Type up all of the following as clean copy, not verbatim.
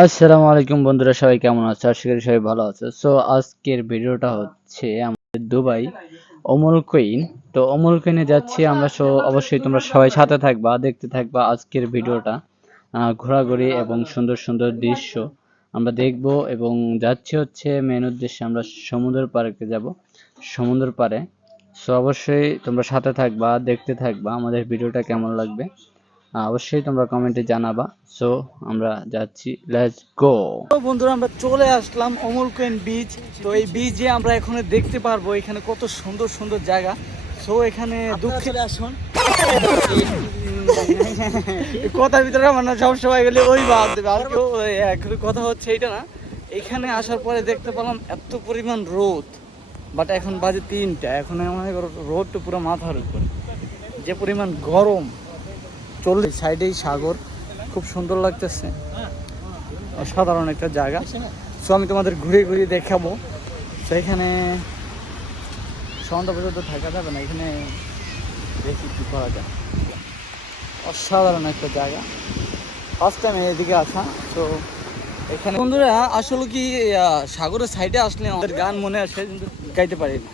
আসসালামু আলাইকুম বন্ধুরা, সবাই কেমন আছো? আশা করি সবাই ভালো আছো। সো আজকের ভিডিওটা হচ্ছে আমাদের দুবাই অমুল কুইন। তো অমুল কুইনে যাচ্ছি আমরা। সো অবশ্যই তোমরা সবাই সাথে থাকবা, দেখতে থাকবা আজকের ভিডিওটা। ঘোরাঘুরি এবং সুন্দর সুন্দর দৃশ্য আমরা দেখব এবং যাচ্ছি হচ্ছে মেন উদ্দেশ্যে, আমরা সমুদ্র পাড়ে যাব, সমুদ্র পাড়ে। সো অবশ্যই তোমরা সাথে থাকবা, দেখতে থাকবা আমাদের ভিডিওটা কেমন লাগবে। অবশ্যই তোমরা কমেন্টে জানাবা। সো আমরা যাচ্ছি, লেটস গো। তো বন্ধুরা, আমরা চলে আসলাম অমর কুইন বিচ। তো এই বিচে আমরা এখানে দেখতে পারবো এখানে কত সুন্দর সুন্দর জায়গা। সো এখানে দুঃখে আসুন কথার ভিতরে আমার না সব সময় গেলে ওই বাদ দেবে আর কেউ। এখন কথা হচ্ছে এইটা না, এখানে আসার পরে দেখতে পেলাম এত পরিমাণ রোদ, বাট এখন বাজে 3টা। এখন মনে হয় রোদটা পুরো মাথার উপর, যে পরিমাণ গরম। চললে সাইডেই সাগর, খুব সুন্দর লাগতেছে, অসাধারণ একটা জায়গা। সো আমি তোমাদের ঘুরে ঘুরে দেখাবো। তো এখানে সন্ধ্যা পর্যন্ত থাকা যাবে না, এখানে দেখি কি করা যায়। অসাধারণ একটা জায়গা, ফার্স্ট টাইম এদিকে আসা। তো এখানে বন্ধুরা আসলে কি সাগরের সাইডে আসলে আমাদের গান মনে আসে, কিন্তু গাইতে পারি না।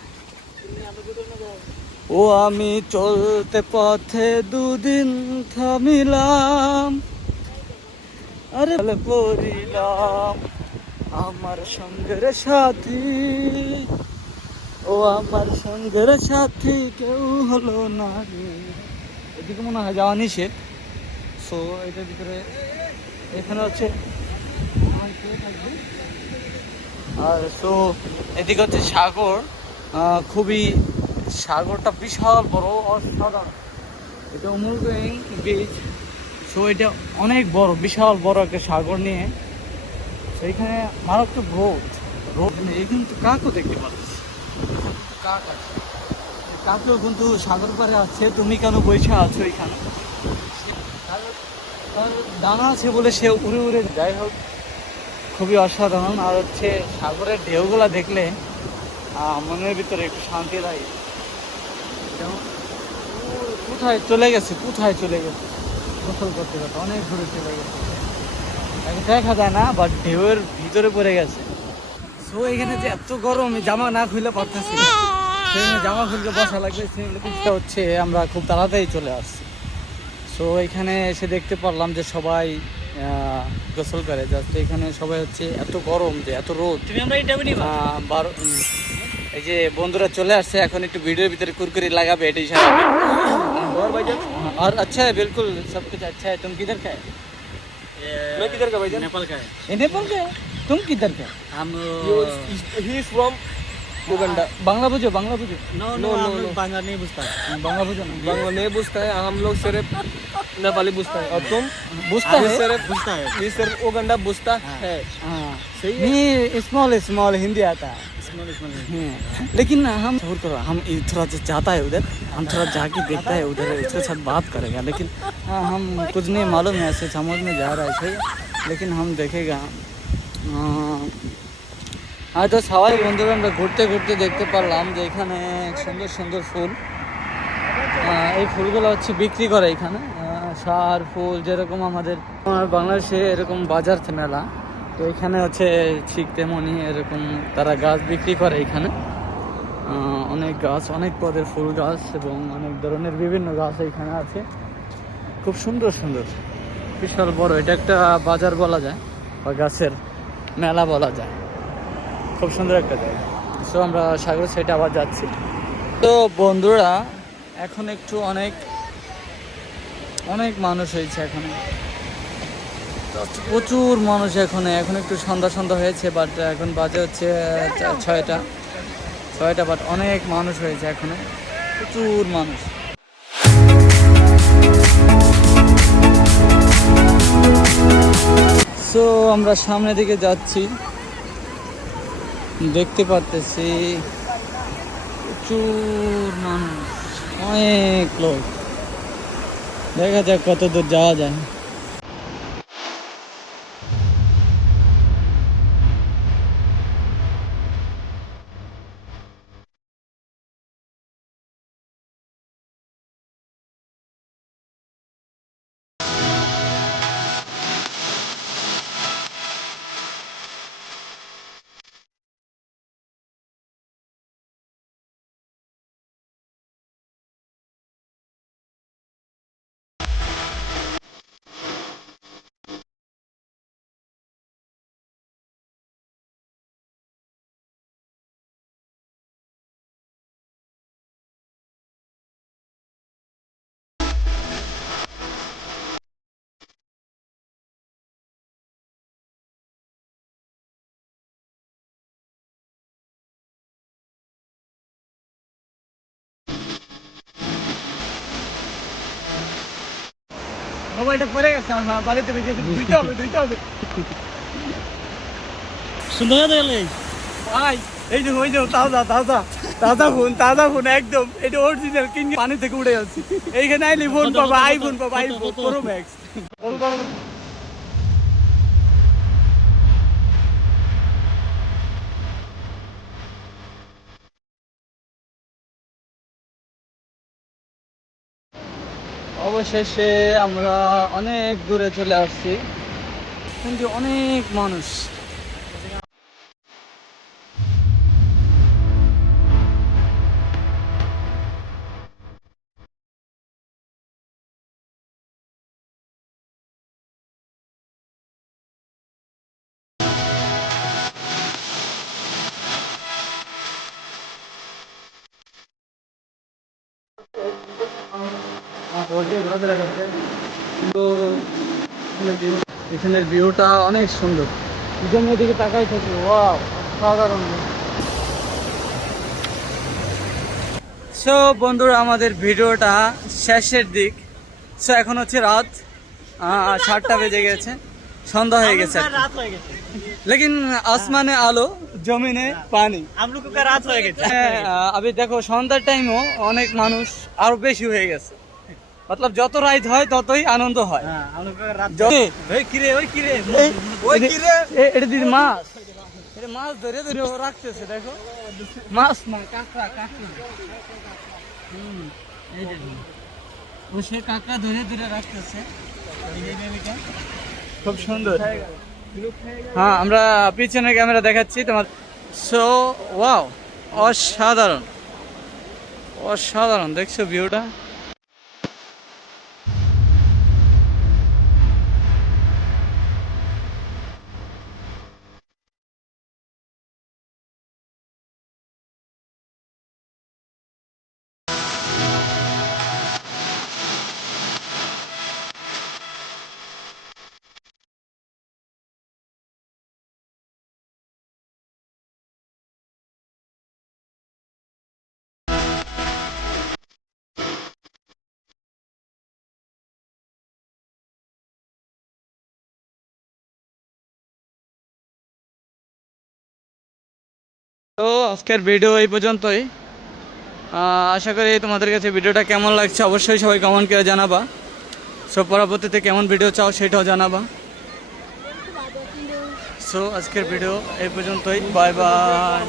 ও আমি চলতে পথে দুদিন থামিলাম, আরে পড়িলাম আমার সঙ্গের সাথী, ও আমার সঙ্গের সাথী কেউ হলো না রে। এদিকে মনে হয় যাওয়া নিষেধ। সো এটার ভিতরে এখানে হচ্ছে আর সো এদিকে হচ্ছে সাগর। খুবই সাগরটা বিশাল বড়, অসাধারণ। এটা অমর কুইন বিচ। সো এটা অনেক বড়, বিশাল বড় একটা সাগর নিয়ে। সেইখানে মারাত্মক রোদ রোদ নেই, কিন্তু কাকও দেখতে পাচ্ছি। কাক আছে, কাকও কিন্তু সাগর পাড়ে আছে। তুমি কেন বৈশা আছো এখানে? তার ডানা আছে বলে সে উড়ে উড়ে। যাই হোক, খুবই অসাধারণ। আর হচ্ছে সাগরের ঢেউগুলা দেখলে মনের ভিতরে একটু শান্তি লাগে। যেমন কোথায় চলে গেছে, কোথায় চলে গেছে গোসল করতে করতে, অনেক দূরে চলে গেছে, তাকে দেখা যায় না, বাট ঢেউয়ের ভিতরে পড়ে গেছে। সো এখানে যে এত গরম, জামা না খুলে পারতেছি, সেখানে জামা খুলতে বসা লাগবে। সেটা হচ্ছে আমরা খুব তাড়াতাড়ি চলে আসছি। সো এখানে এসে দেখতে পারলাম যে সবাই গোসল করে। জাস্ট এখানে সবাই হচ্ছে এত গরম, যে এত রোদ। এই যে বন্ধুরা চলে আসছে, এখন একটু ভিডিওর ভিতরে কুরকুরি লাগাবে, এটাই স্বাভাবিক। और अच्छा है, बिल्कुल सब कुछ अच्छा है। तुम किधर का है? मैं किधर का भाईजान? नेपाल का है। ये नेपाल का है? तुम किधर का? हम He is from Uganda. Bangla बुझो, बांग्ला बुझो। No, हम लोग बांग्ला नहीं बुझता है, बांग्ला बुझो ना। बांग्ला नहीं पूछता है, हम लोग सिर्फ नेपाली पूछता है। और तुम? बुझता है, सिर्फ बुझता है। ये सिर्फ उगंडा पूछता है। हाँ, सही है। नहीं, स्मॉल स्मॉल हिंदी आता है। लेकिन हम जरूर करो, हम थोड़ा जाता है उधर, हम थोड़ा जाके देखता है उधर, उसके साथ बात करेगा। लेकिन हम कुछ नहीं मालूम है, ऐसे समझ में जा रहा है सही, लेकिन हम देखेगा। হয়তো সবাই বন্ধুরা আমরা ঘুরতে ঘুরতে দেখতে পারলাম যে এখানে সুন্দর সুন্দর ফুল। এই ফুলগুলো হচ্ছে বিক্রি করে এখানে। সার ফুল যেরকম আমাদের বাংলাদেশে এরকম বাজার মেলা, তো এখানে হচ্ছে ঠিক তেমনই এরকম তারা গাছ বিক্রি করে এখানে। অনেক গাছ, অনেক পদের ফুল গাছ এবং অনেক ধরনের বিভিন্ন গাছ এখানে আছে, খুব সুন্দর সুন্দর, বিশাল বড়। এটা একটা বাজার বলা যায় বা গাছের মেলা বলা যায়, খুব সুন্দর একটা জায়গা। সো আমরা সাগর সাইডে আবার যাচ্ছি। তো বন্ধুরা এখন একটু অনেক অনেক মানুষ হয়েছে এখানে, প্রচুর মানুষ এখানে। এখন একটু সন্ধ্যা সন্ধ্যা হয়েছে, বাট এখন বাজে হচ্ছে 6টা, বাট অনেক মানুষ হয়েছে এখানে, প্রচুর মানুষ। সো আমরা সামনের দিকে যাচ্ছি, দেখতে পারতেছি প্রচুর মানুষ, অনেক লোক। দেখা যাক কত দূর যাওয়া যায়। মোবাইলটা পড়ে গেছে আমার বাড়িতে রেখে দুইটা হবে সুন্দর দেখলে ভাই এই যে ওই যে তাজা ফোন একদম এটা অরিজিনাল কিনে পানি থেকে উঠে যাচ্ছে এইখানে আইলে ফোন পাবো আইফোন প্রো ম্যাক্স অবশেষে আমরা অনেক দূরে চলে আসছি কিন্তু অনেক মানুষ এখানের ভিউটা অনেক সুন্দর পিছনের দিকে তাকাই থাকি ওয়াও সাধারণ সো বন্ধুরা আমাদের ভিডিওটা শেষের দিক সো এখন হচ্ছে রাত 7টা বেজে গেছে সন্ধ্যা হয়ে গেছে लेकिन आसमाने आलो जमीने पानी हम लोग का रात হয়ে গেছে अभी देखो সন্ধ্যার টাইমও অনেক মানুষ আরো বেশি হয়ে গেছে मतलब যত রাত হয় ততই আনন্দ হয় এটা দিদি মাছ এটা মাছ ধরে ধরে ও রাখতেছে দেখো মাছ না কাঁকড়া ও সে কাঁকড়া ধরে ধরে রাখতেছে খুব সুন্দর হ্যাঁ আমরা পিছনে ক্যামেরা দেখাচ্ছি তোমার সো ওয়াও অসাধারণ দেখছো ভিউটা তো আজকের ভিডিও এই পর্যন্তই আশা করি তোমাদের কাছে ভিডিওটা কেমন লাগছে অবশ্যই সবাই কমেন্ট করে জানাবা সো পরবর্তীতে কেমন ভিডিও চাও সেটাও জানাবা সো আজকের ভিডিও এই পর্যন্তই বাই বাই